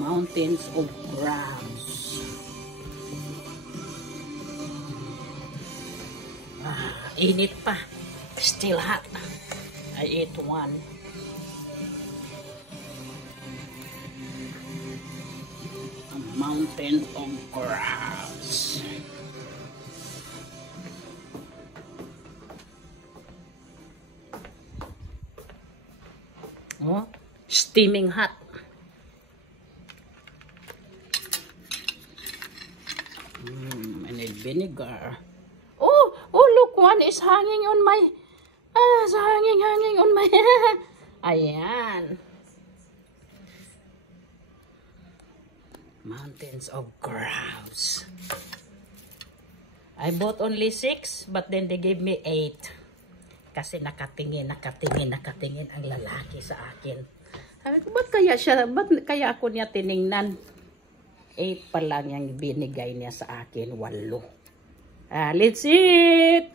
Mountains of crabs. Init pa. Still hot. I ate one. A mountain of crabs. Oh, steaming hot. I need vinegar. Oh, look, one is hanging on my, hanging on my, ayan. Mountains of crabs. I bought only 6, but then they gave me 8. Kasi nakatingin ang lalaki sa akin. Sabi ko, ba't kaya ako niya tiningnan? 8 pa lang yung binigay niya sa akin, 8. Let's eat!